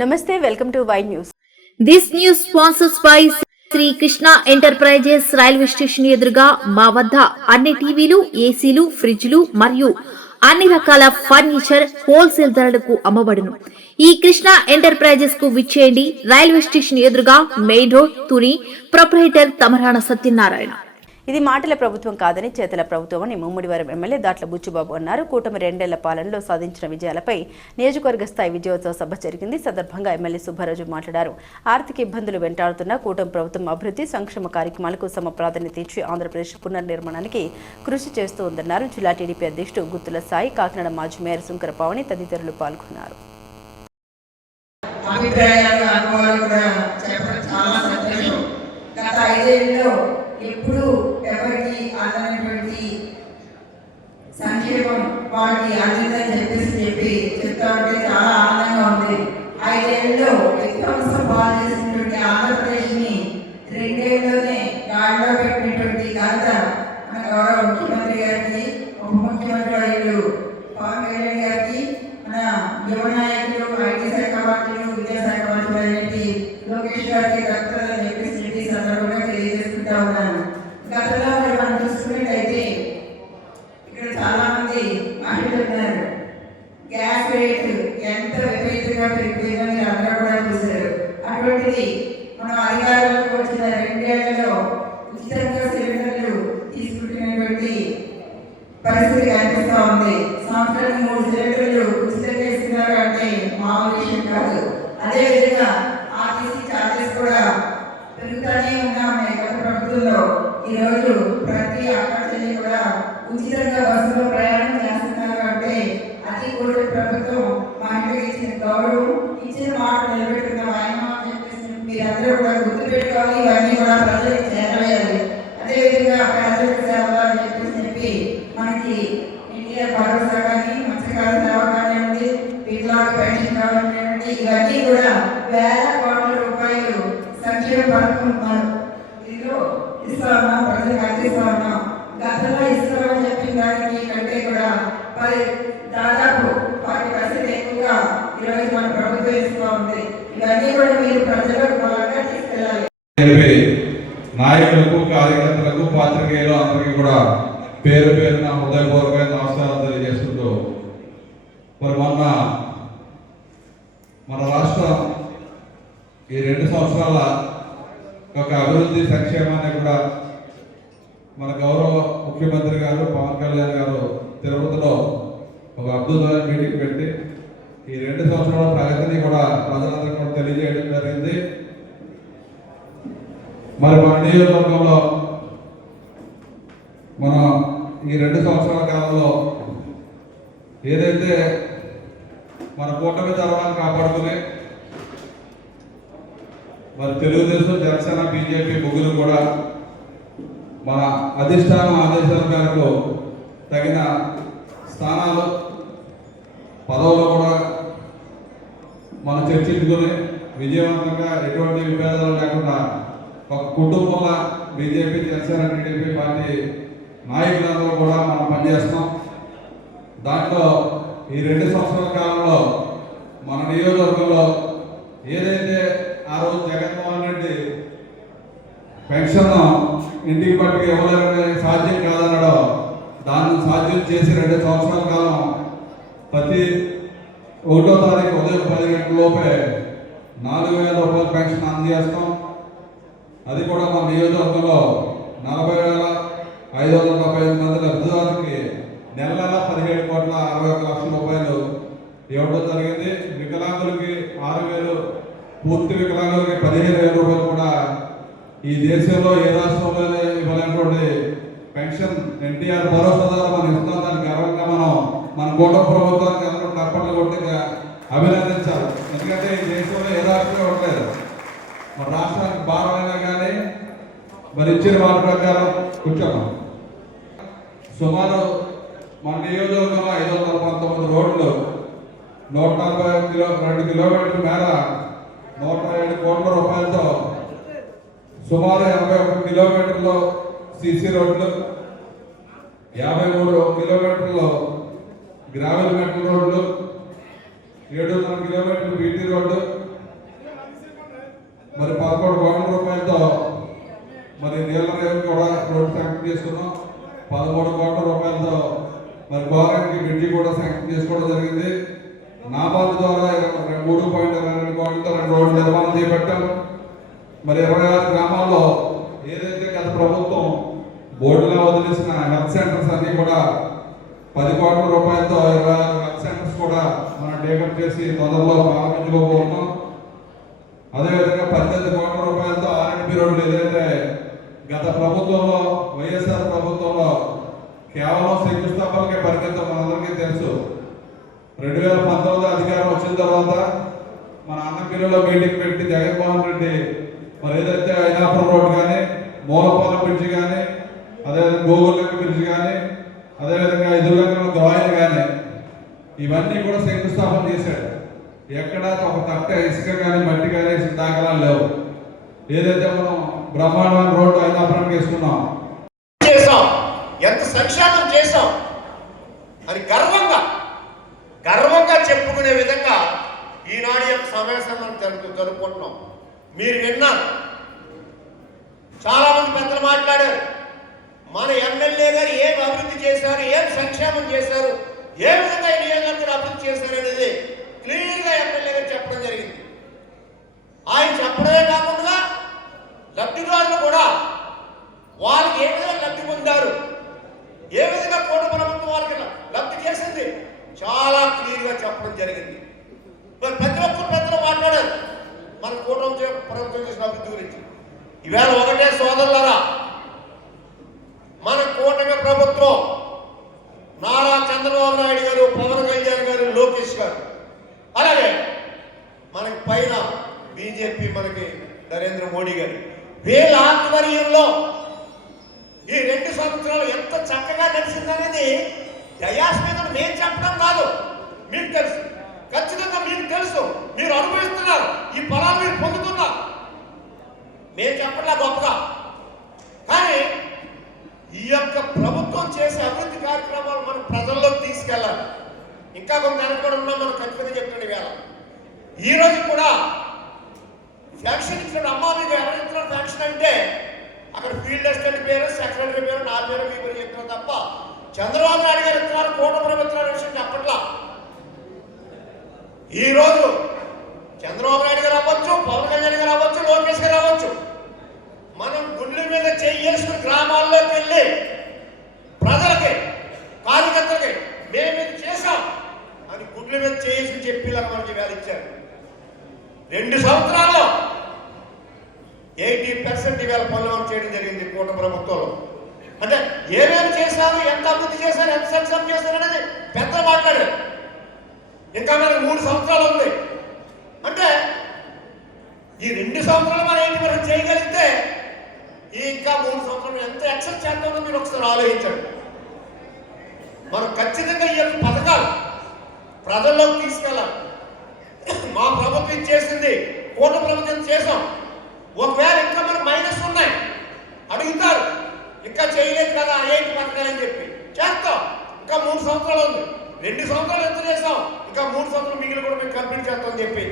Namaste, welcome to Y News. This news sponsors by Shri Krishna enterprises railway station ఎదురుగా మా వద్ద అన్ని టీవీలు, ఏసీలు, ఫ్రిడ్జ్లు మరియు అన్ని రకాల ఫర్నిచర్ హోల్సేల్ ధరలకు అమ్మబడును. ఈ కృష్ణ ఎంటర్ప్రైజెస్ కు విచ్చేయండి. రైల్వే స్టేషన్ ఎదురుగా main road, Tuni. Proprietor Tamarana Satyanarayana. ఇది మాటల ప్రభుత్వం కాదని చేతల ప్రభుత్వం అని ముమ్మిడివారం ఎమ్మెల్యే దాట్ల బుచ్చిబాబు అన్నారు. కూటమి 2 ఏళ్ల పాలనలో సాధించిన విజయాలపై నియోజకవర్గ స్థాయి విజయోత్సవ సభ జరిగింది. సందర్భంగా ఎమ్మెల్యే సుబ్బారాజు మాట్లాడారు. ఆర్థిక ఇబ్బందులు వెంటాడుతున్న కూటమి ప్రభుత్వం అభివృద్ధి సంక్షేమ కార్యక్రమాలకు సమ ప్రాధాన్యత ఇచ్చి ఆంధ్రప్రదేశ్ పునర్నిర్మాణానికి కృషి చేస్తూ ఉందన్నారు. జిల్లా టీడీపీ అధ్యక్షుడు గుత్తుల సాయి, కాకినాడ మాజీ మేయర్ శంకర పావని తదితరులు పాల్గొన్నారు. ఎప్పుడు ఎవరికి అందనటువంటి సంక్షేమం వారికి అందిందని చెప్పి చెప్తా ఉంటే చాలా ఆనందంగా ఉంది. 5 ఏళ్ళలో విధ్వంసం పాలు చేసినటువంటి ఆంధ్రప్రదేశ్ ని 2 ఏళ్లలోనే గాడిలో పెట్టినటువంటి ఘనత మన గౌరవ ముఖ్యమంత్రి గారికి, ఉప ముఖ్యమంత్రి వర్యులు పవన్ కళ్యాణ్ గారికి, మన యువ నాయకులు, ఐటీ శాఖ మంత్రులు, విద్యాశాఖ మంత్రులు అయినటువంటి లోకేష్ గారికి దక్కుతుందని చెప్పి సందర్భంగా తెలియజేసుకుంటా ఉన్నాను. గతంలో మనం చూసుకున్నట్టయితే ఇక్కడ చాలా మంది మహిళలు ఉన్నారు. గ్యాస్ రేటు ఎంత విపరీతంగా పెరిగిపోయిందో మీరు అందరూ కూడా చూశారు. అటువంటిది మనం అధికారంలోకి వచ్చిన 2 ఏళ్లలో ఉచితంగా సిలిండర్లు తీసుకుంటున్నటువంటి పరిస్థితి కనిపిస్తూ ఉంది. సంవత్సరానికి 3 సిలిండర్లు ఉచితంగా ఇస్తున్నారు అంటే మామూలు విషయం కాదు. అదేవిధంగా ఆర్టీసీ ఛార్జెస్ కూడా పెరుగుతూనే ఉన్నాయి. గత ప్రభుత్వంలో ఈరోజు ప్రతి అక్కడి కూడా ఉచితంగా బస్సులో ప్రయాణం చేస్తున్నారు అంటే అది కూడా ప్రభుత్వం మహిళకి ఇచ్చిన గౌరవం, ఇచ్చిన మాట నిలబెట్టుకున్న ఆయన అని చెప్పేసి మీరందరూ కూడా గుర్తుపెట్టుకోవాలి. ఇవన్నీ కూడా ప్రజలకు చేరవేయాలి. అదేవిధంగా ప్రజలకు సేవ అని చెప్పి మనకి ఎన్టీఆర్ భరోసా కానీ, మత్స్యకాల సేవ కానివ్వండి, వికలాంగ పెన్షన్ కానివ్వండి, ఇవన్నీ కూడా వేల కోట్ల రూపాయలు సంక్షేమ పథకం ఇందులో ఇస్తా ఉన్నాం, ప్రజలకు అందిస్తా ఉన్నాం. గతంలో ఇస్తామని చెప్పిన దానికి కంటే కూడా దాదాపు 40% ఎక్కువగా ఈరోజు మన ప్రభుత్వం ఇస్తూ ఉంది. ఇవన్నీ కూడా మీరు ప్రజలకు బలంగా తీసుకెళ్ళాలి. నాయకులకు, కార్యకర్తలకు, పాత్రికేయులు అందరికీ కూడా పేరు పేరున హృదయపూర్వకమైన నమస్కారాలు తెలియజేస్తుంటూ మరి మన రాష్ట్రం ఈ 2 సంవత్సరాల ఒక అభివృద్ధి సంక్షేమాన్ని కూడా మన గౌరవ ముఖ్యమంత్రి గారు పవన్ కళ్యాణ్ గారు తిరుపతిలో ఒక అద్భుతమైన మీటింగ్ పెట్టి ఈ 2 సంవత్సరాల ప్రగతిని కూడా ప్రజలందరికీ కూడా తెలియజేయడం జరిగింది. మరి మన నియోజకవర్గంలో మనం ఈ 2 సంవత్సరాల కాలంలో ఏదైతే మన కూటమి ధర్మాన్ని కాపాడుకుని మరి తెలుగుదేశం, జనసేన, బీజేపీ ముగ్గురు కూడా మన అధిష్టానం ఆదేశాల మేరకు తగిన స్థానాలు, పదవులు కూడా మనం చర్చించుకొని విజయవంతంగా ఎటువంటి విభేదాలు లేకుండా ఒక కుటుంబంలో బీజేపీ, జనసేన, టీడీపీ పార్టీ నాయకులందరూ కూడా మనం పనిచేస్తాం. దాంట్లో ఈ 2 సంవత్సరాల కాలంలో మన నియోజకవర్గంలో ఏదైతే ఆ రోజు జగన్మోహన్ రెడ్డి పెన్షన్ ఇంటికి పట్టుకు ఇవ్వలేరని సాధ్యం కాదన్నాడో దాన్ని సాధ్యం చేసి 2 సంవత్సరాల కాలం ప్రతి 1వ తారీఖు ఉదయం 10 గంటల లోపే 4,000 రూపాయల పెన్షన్ అందజేస్తాం. అది కూడా మన నియోజకవర్గంలో 40,575 మంది లబ్ధిదారులకి నెల 17,61,60,00,000 రూపాయలు ఇవ్వడం జరిగింది. వికలాంగులకి 6,000, పూర్తి వికలాంగులకి 15,000 రూపాయలు కూడా ఈ దేశంలో ఏ రాష్ట్రంలో ఇవ్వలేనటువంటి పెన్షన్ ఎన్టీఆర్ భరోసా ద్వారా మనం ఇస్తాం. దానికి గర్వంగా మన కూటమి ప్రభుత్వానికి అందరూ తప్పట్లు కొట్టి అభినందించాలి. ఎందుకంటే ఈ దేశంలో ఏ రాష్ట్రం ఇవ్వట్లేదు. మన రాష్ట్రానికి భారమైనా కానీ మరి ఇచ్చిన వాటి ప్రకారం కూర్చోమా సుమారు మన నియోజకవర్గంలో 519 రోడ్లు, 142 కిలోమీటర్ల మేర 107 కోట్ల రూపాయలతో సుమారు 81 కిలోమీటర్లు సిసి రోడ్లు, 53 కిలోమీటర్లు గ్రావెల్ మెటల్ రోడ్లు, 700 కిలోమీటర్లు బీటీ రోడ్డు, 13 కోట్ల రూపాయలతో మరి గోరానికి బ్రిడ్జి కూడా శాంక్షన్ చేసుకోవడం జరిగింది. నాబార్డు ద్వారా 3.22 కోట్లతో 2 రోడ్లు నిర్మాణం చేపట్టాం. మరి 26 గ్రామాల్లో ఏదైతే గత ప్రభుత్వం బోర్డులో వదిలేసిన హెల్త్ సెంటర్స్ అన్ని కూడా 10 కోట్ల రూపాయలతో 26 హెల్త్ సెంటర్స్ కూడా మనం టేకప్ చేసి తొందరలో ప్రారంభించుకోబోతున్నాం. అదేవిధంగా 18 కోట్ల రూపాయలతో R&B రోడ్లు ఏదైతే గత ప్రభుత్వంలో వైఎస్ఆర్ ప్రభుత్వంలో కేవలం శంకుస్థాపనకే పరిమితం మనందరికీ తెలుసు. 2019 అధికారం వచ్చిన తర్వాత మన అన్నపిల్లలో మీటింగ్ పెట్టి జగన్మోహన్ రెడ్డి మరి ఏదైతే ఐనాపురం రోడ్ కానీ, మూలపాలెం బ్రిడ్జి కానీ, అదేవిధంగా గోగులెక్క బ్రిడ్జి కానీ, అదేవిధంగా ఎదురుగంగల గ్రాయిల్ కానీ ఇవన్నీ కూడా శంకుస్థాపన చేశాడు. ఎక్కడా ఒక తట్ట ఇసుక కానీ మట్టి కానీ దాఖలాలు లేవు. ఏదైతే మనం బ్రహ్మాండమైన రోడ్డు ఐనాపురానికి వేసుకున్నాం, చేసాం, ఎంత సంక్షేమం చేసాం అని గర్వంగా చెప్పుకునే విధంగా ఈనాడు యొక్క సమావేశం జరుపుకుంటున్నాం. మీరు విన్నారు, చాలా మంది పెద్దలు మాట్లాడారు. మన ఎమ్మెల్యే గారు ఏం అభివృద్ధి చేశారు, ఏం సంక్షేమం చేశారు, ఏ విధంగా ఈ నియోజకవర్గాన్ని అభివృద్ధి చేశారు అనేది క్లియర్గా ఎమ్మెల్యే గారు చెప్పడం జరిగింది. ఆయన చెప్పడమే కాకుండా లబ్ధిదారులు కూడా వాళ్ళకి ఏ విధంగా లబ్ధి పొందారు, ఏ విధంగా కూటమి ప్రభుత్వం వాళ్ళకి లబ్ధి చేసింది చాలా క్లియర్గా చెప్పడం జరిగింది. మరి ప్రతి ఒక్కరు పెద్దలు మాట్లాడారు మన కూటమి ప్రభుత్వం చేసిన అభివృద్ధి గురించి. ఈవేళ ఒకటే సోదరులారా, మన కూటమి ప్రభుత్వం నారా చంద్రబాబు నాయుడు గారు, పవన్ కళ్యాణ్ గారు, లోకేష్ గారు, అలాగే మనకి పైన బీజేపీ, మనకి నరేంద్ర మోడీ గారు, వీళ్ళ ఆధ్వర్యంలో ఈ 2 సంవత్సరాలు ఎంత చక్కగా నడిచిందనేది దయాస్ మీద మేము చెప్పడం కాదు, మీకు తెలుసు. ఖచ్చితంగా మీకు తెలుసు, మీరు అనుభవిస్తున్నారు, ఈ ఫలాలు మీరు పొందుతున్నారు. మేము చెప్పట్లా గొప్పగా, కానీ ఈ యొక్క ప్రభుత్వం చేసే అభివృద్ధి కార్యక్రమాలు మనం ప్రజల్లోకి తీసుకెళ్ళాలి. ఇంకా కొంత వెనకబడి ఉన్నాం, మనం ఖచ్చితంగా చెప్తుండే వేళ. ఈ రోజు కూడా ఫ్యాక్షన్ ఇచ్చిన అమ్మా మీకు ఎవరు ఇస్తున్నారు ఫ్యాక్షన్ అంటే అక్కడ ఫీల్డ్ అసిస్టెంట్ పేరు, సెక్రటరీ పేరు, నా పేరు, మీ పేరు చెప్తున్నారు తప్ప చంద్రబాబు నాయుడు గారు ఇస్తున్నారు, కూటమి ప్రభుత్వం విషయం చెప్పట్లా. ఈ రోజు చంద్రబాబు నాయుడు గారు అవ్వచ్చు, పవన్ కళ్యాణ్ గారు అవ్వచ్చు, లోకేష్ గారు అవ్వచ్చు, మనం గుండెల మీద చేసుకుని గ్రామాల్లోకి వెళ్ళి ప్రజలకి, కార్యకర్తలకి మేము ఇది చేశాం అని గుండెల మీద చేసి చెప్పేలాగా మనకి వేళ ఇచ్చారు. 2 సంవత్సరాల్లో 80% ఇవాళ పనులు మనం చేయడం జరిగింది కూటమి ప్రభుత్వంలో. అంటే ఏమేమి చేశారు, ఎంత అభివృద్ధి చేశారు, ఎంత సంక్షేమం చేశారు అనేది పెద్ద మాట్లాడారు. ఇంకా మనకు 3 సంవత్సరాలు ఉంది అంటే ఈ 2 సంవత్సరాలు మనం 80% చేయగలిగితే ఇంకా 3 సంవత్సరాలు ఎంత ఎక్సెప్ట్ చేద్దామో మీరు ఒకసారి ఆలోచించండి. మనం ఖచ్చితంగా ఈ యొక్క పథకాలు ప్రజల్లోకి తీసుకెళ్ళాలి. మా ప్రభుత్వం చేసింది, కూటమి ప్రభుత్వం చేసాం. ఒకవేళ ఇంకా మనకు మైనస్ ఉన్నాయి అడుగుతారు, ఇంకా చేయలేదు కదా ఏంటి పథకాలు అని చెప్పి చేస్తాం. ఇంకా 3 సంవత్సరాలు ఉంది, 2 సంవత్సరాలు ఎంత చేసాం, ఇంకా 3 సంవత్సరాలు మిగిలిన కూడా మేము కంప్లీట్ చేస్తామని చెప్పి